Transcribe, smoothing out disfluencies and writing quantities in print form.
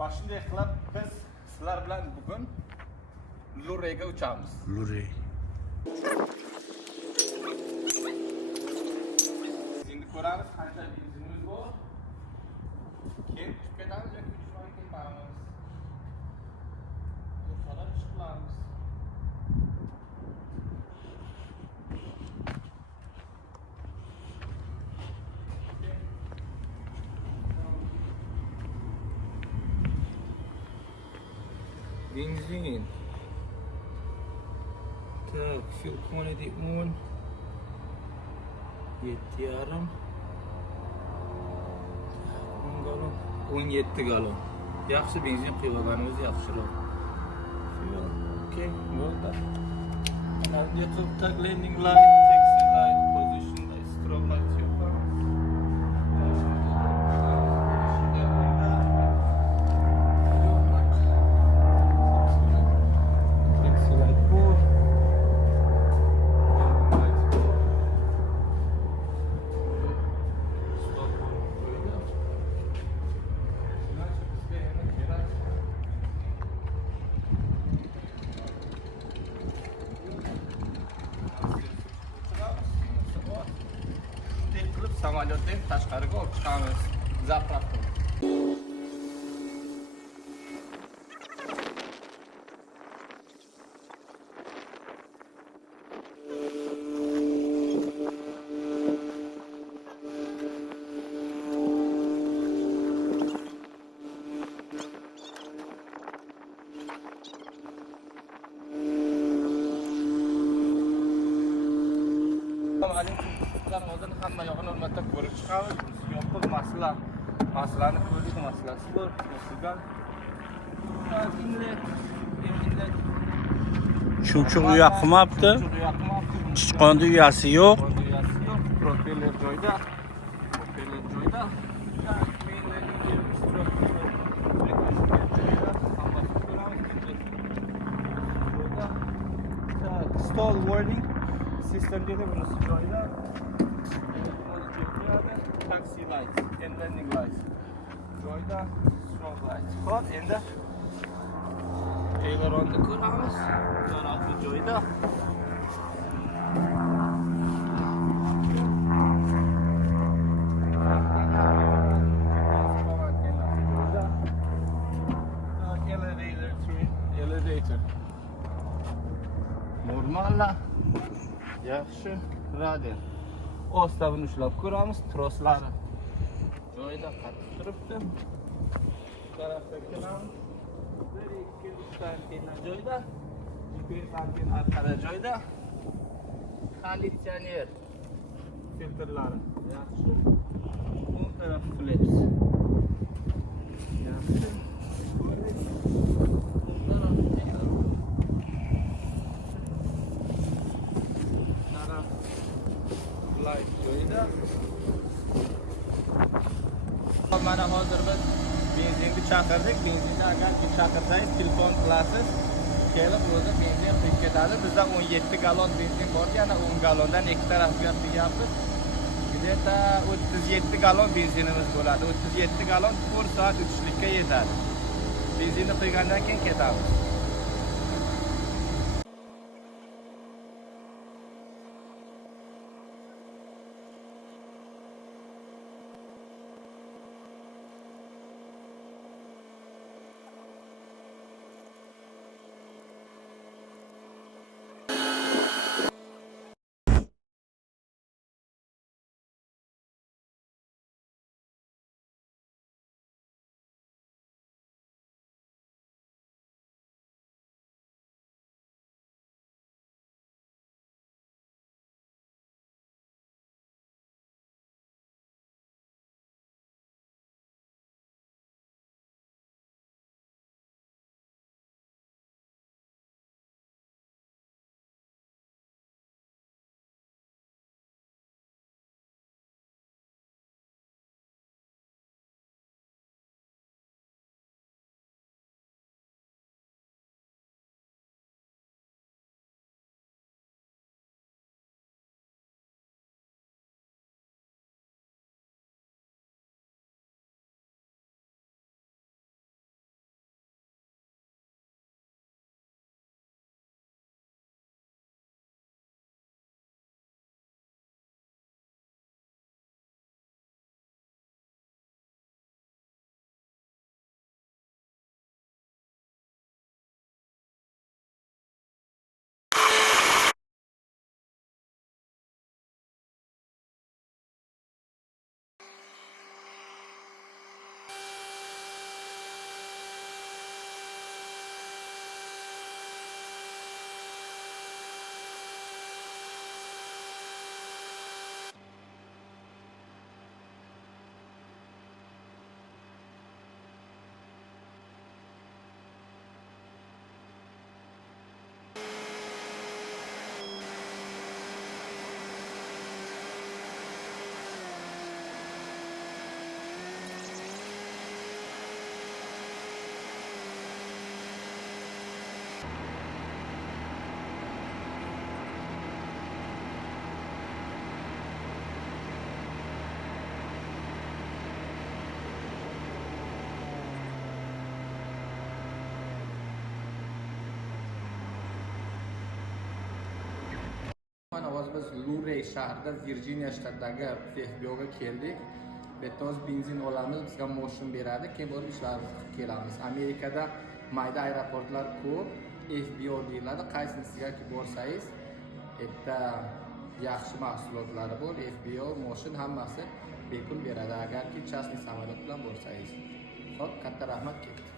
Shunday qilib biz sizlar bilan bugun Lurega uchamiz. Lure. Endi ko'ramiz qancha benzinimiz bor. Keyin tushib ketamiz yoki tushmay ketamiz. O'shalar ish qilamiz. Benzin. Tak, fuel quantity on. 7,5. 10 galon. 17 galon. Yaxshi benzin quyib olganimiz yaxshiroq. Fuel. Okay, bo'ldi. Mana bunday qilib tak landing light, taxi light, position light, strobe light yoqamiz. Samolyotdan tashqariga olib chiqamiz. Zapravka qilib. Hozir hamma yog'ini o'rmatab ko'rib chiqamiz. Yopiq masalani ko'rdik, masalasi bor. Masalan, inlet. Chumchuq uya qilmabdi. Chichqonni uyasi yo'q. Propeller joyda. Stall warning system dedi bunisi joyda. Taxi lights and landing lights. Joyda strobe lights. Hop, endi aileronni ko'ramiz. Tarafı joyda. Elevator. Normalla. Yaxshi. Radar. Ostavini ushlab ko'ramiz, troslari joyida qatib turibdi. Tarafga kelamiz. 1-2 antena joyida. GPS antena orqada joyida. Konditsioner filtrlari yaxshi. Bu taraf flex. Yaxshi. Light joyida. Mana hozir biz benzinni chaqirdik. Benzinni agar chaqirsangiz telefon qilasiz. Kelib o'zi benzin quyib ketadi. Bizda 17 galon benzin bor, yana 10 galondan ikki tarafga qilyapmiz. Где-то 37 galon benzinimiz bo'ladi. 37 galon 4 soat uchishlikka yetadi. Benzinni quygandan keyin ketamiz. hozir biz Lurey shahrida, Virjiniya shtatidagi FBO'ga keldik. Betoz benzin olamiz, bizga moshin beradi, keyin borib ishlarimizni qilib kelamiz. Amerikada mayda aeroportlar ko'p, FBO deyiladi. Qaysinisiga borsangiz, yerda yaxshi mahsulotlari bor, FBO, moshin hammasi bepul beradi, agarki частный samolyot bilan borsangiz. Xo'p, katta rahmat, ketdik.